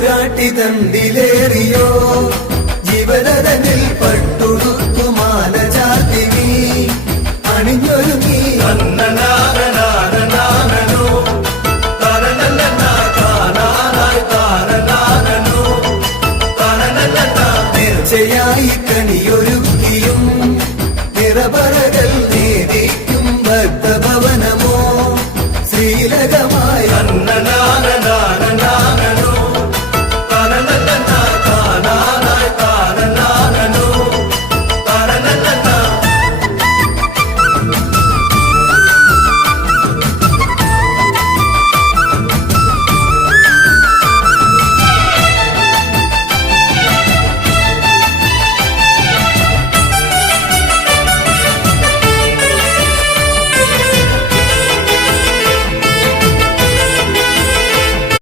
പോരാട്ടി തണ്ടിലേറിയോ? ജീവനതനിൽ പട്ടുടുത്തു മാല അണിഞ്ഞൊരുങ്ങി തീർച്ചയായി കണിയൊരുക്കിയും നിറപറകൾ ഭക്തഭവനമോ ശ്രീലകമായി അന്നന